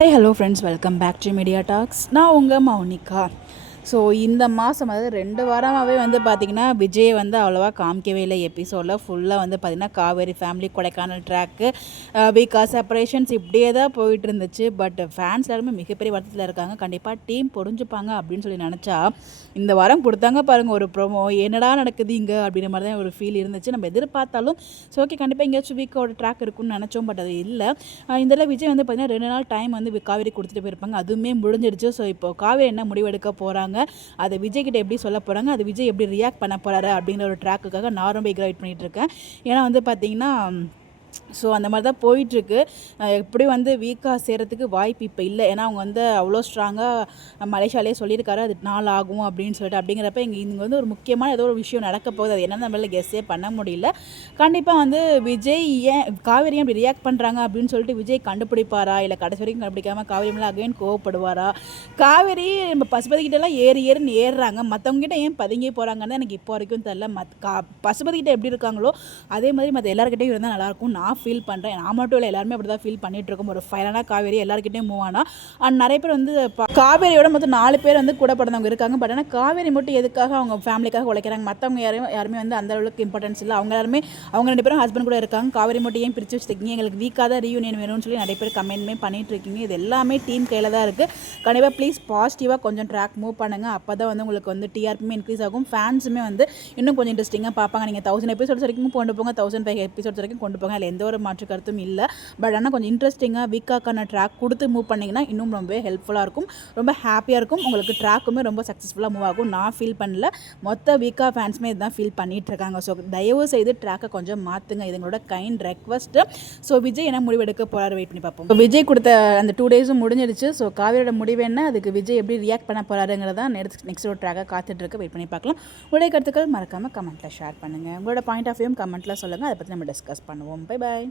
Hi hello friends, welcome back to media talks. நான் உங்கள் Mounika. So இந்த மாதம் அதாவது 2 வாரமாகவே பார்த்திங்கன்னா விஜய் அவ்வளோவா காமிக்கவே இல்லை. எபிசோடில் ஃபுல்லாக பார்த்திங்கன்னா காவேரி ஃபேமிலி, கொடைக்கானல் ட்ராக்கு, வீக்கா செப்பரேஷன்ஸ் இப்படியே தான் போயிட்டு இருந்துச்சு. பட் ஃபேன்ஸ் எல்லாருமே மிகப்பெரிய வருத்தத்தில் இருக்காங்க. கண்டிப்பாக டீம் பொறிஞ்சுப்பாங்க அப்படின்னு சொல்லி நினச்சா இந்த வாரம் கொடுத்தாங்க பாருங்கள் ஒரு ப்ரோமோ. என்னடா நடக்குது இங்கே அப்படின்ற மாதிரி தான் ஒரு ஃபீல் இருந்துச்சு. நம்ம எதிர்பார்த்தாலும் ஸோ ஓகே கண்டிப்பாக எங்கேயாச்சும் வீக்கோட ட்ராக் இருக்குன்னு நினச்சோம். பட் அது இல்லை. இதில் விஜய் பார்த்திங்கன்னா 2 நாள் டைம் காவேரி கொடுத்துட்டு போயிருப்பாங்க. அதுவுமே முடிஞ்சிடுச்சு. ஸோ இப்போ காவேரி என்ன முடிவெடுக்க போகிறாங்க, அதை விஜய் கிட்ட எப்படி சொல்ல போகிறாங்க, அது விஜய் எப்படி ரியாக்ட் பண்ண போகிறாரு அப்படிங்கிற ஒரு ட்ராக்குக்காக நான் ரொம்ப ஈகராக வெயிட் பண்ணிகிட்டு இருக்கேன். ஏன்னா பார்த்தீங்கன்னா ஸோ அந்த மாதிரி தான் போயிட்டுருக்கு. எப்படி வீக்காக சேரத்துக்கு வாய்ப்பு இப்போ இல்லை. ஏன்னா அவங்க அவ்வளோ ஸ்ட்ராங்காக மலேசியாலே சொல்லியிருக்காரு அது நாள் ஆகும் அப்படின்னு சொல்லிட்டு. அப்படிங்கிறப்ப இங்கே ஒரு முக்கியமான ஏதோ ஒரு விஷயம் நடக்க போகுது. அது என்னென்னு நம்மளால் கெஸ்ஸே பண்ண முடியல. கண்டிப்பாக விஜய் ஏன் காவேரி அப்படி ரியாக்ட் பண்ணுறாங்க அப்படின்னு சொல்லிட்டு விஜய் கண்டுபிடிப்பாரா, இல்லை கடைசி வரைக்கும் கண்டுபிடிக்காமல் காவேரி மேலே அகைன் கோவப்படுவாரா? காவேரி நம்ம பசுபதிக்கிட்டலாம் ஏறின்னு ஏறுறாங்க, மற்றவங்ககிட்ட ஏன் பதுங்கி போகிறாங்கன்னு எனக்கு இப்போ வரைக்கும் தெரில. பசுபதிக்கிட்ட எப்படி இருக்காங்களோ அதே மாதிரி மற்ற எல்லாருக்கிட்டையும் இருந்தால் நல்லாயிருக்கும் நான் ஃபீல் பண்ணுறேன். நான் மட்டும் இல்லை, எல்லாருமே அப்படி தான் ஃபீல் பண்ணிகிட்ருக்கோம். ஒரு ஃபைனலாக காவேரி எல்லாருக்கிட்டையும் மூவ் ஆனால் அண்ட் நிறைய பேர் காவேரியோட மொத்தம் 4 பேர் கூட பிறந்தவங்க இருக்காங்க. பட் ஆனால் காவேரி மட்டும் எதுக்காக அவங்க ஃபேமிலிக்காக உழைக்கிறாங்க? மற்றவங்க யாருமே அந்த அளவுக்கு இம்பார்ட்டன்ஸ் இல்லை. அவங்க எல்லாருமே அவங்க 2 பேரும் ஹஸ்பண்ட் கூட இருக்காங்க. காவேரி மட்டும் ஏன் பிரித்து வச்சுருக்கீங்க? எங்களுக்கு வீக்காக தான் ரீயூனியன் வேணும்னு சொல்லி நிறைய பேர் கமெண்ட்மே பண்ணிகிட்டு இருக்கீங்க. இது எல்லாமே டீம் கையில் தான் இருக்குது. கண்டிப்பாக ப்ளீஸ் பாசிட்டிவாக கொஞ்சம் ட்ராக் மூவ் பண்ணுங்கள். அப்போ தான் உங்களுக்கு டிஆர்பியுமே இன்க்ரீஸ் ஆகும். ஃபேன்ஸுமே இன்னும் கொஞ்சம் இன்ட்ரெஸ்டிங்காக பார்ப்பாங்க. நீங்கள் 1000 எபிசோட்ஸ் வரைக்கும் கொண்டு போங்க, 1005 எபிசோட்ஸ் வரைக்கும் கொண்டு போங்க. அதில் எந்த ஒரு மாற்று கருத்தும் இல்லை. பட் ஆனால் கொஞ்சம் இன்ட்ரெஸ்டிங்காக வீக்காக்கான ட்ராக் கொடுத்து மூவ் பண்ணிங்கன்னா இன்னும் ரொம்ப ஹெல்ப்ஃபுல்லாக இருக்கும், ரொம்ப ஹாப்பியாக இருக்கும். உங்களுக்கு ட்ராக்குமே ரொம்ப சக்ஸஸ்ஃபுல்லாக மூவ் ஆகும். நான் ஃபீல் பண்ணல, மொத்த வீக்கா ஃபேன்ஸுமே இதுதான் ஃபீல் பண்ணிகிட்டு இருக்காங்க. ஸோ தயவு செய்து ட்ராக்கை கொஞ்சம் மாற்றுங்க, இதுங்களோட கைண்ட் ரெக்வஸ்ட்டு. ஸோ விஜய் என்ன முடிவெடுக்க போகிறாரு வெயிட் பண்ணி பார்ப்போம். விஜய் கொடுத்த அந்த 2 டேஸும் முடிஞ்சிடுச்சு. ஸோ காவேரியோட முடிவு என்ன, அதுக்கு விஜய் எப்படி ரியாக்ட் பண்ண போகிறாருங்கிறதா நெக்ஸ்ட் ஒரு ட்ராக்காக காத்துட்ருக்கு. வெயிட் பண்ணி பார்க்கலாம். உங்களுடைய கருத்துக்கள் மறக்காமல் கமெண்ட்டில் ஷேர் பண்ணுங்கள். உங்களோட பாயிண்ட் ஆஃப் வியூ கமெண்ட்டில் சொல்லுங்கள். அதை பற்றி நம்ம டிஸ்கஸ் பண்ணுவோம். Bye bye.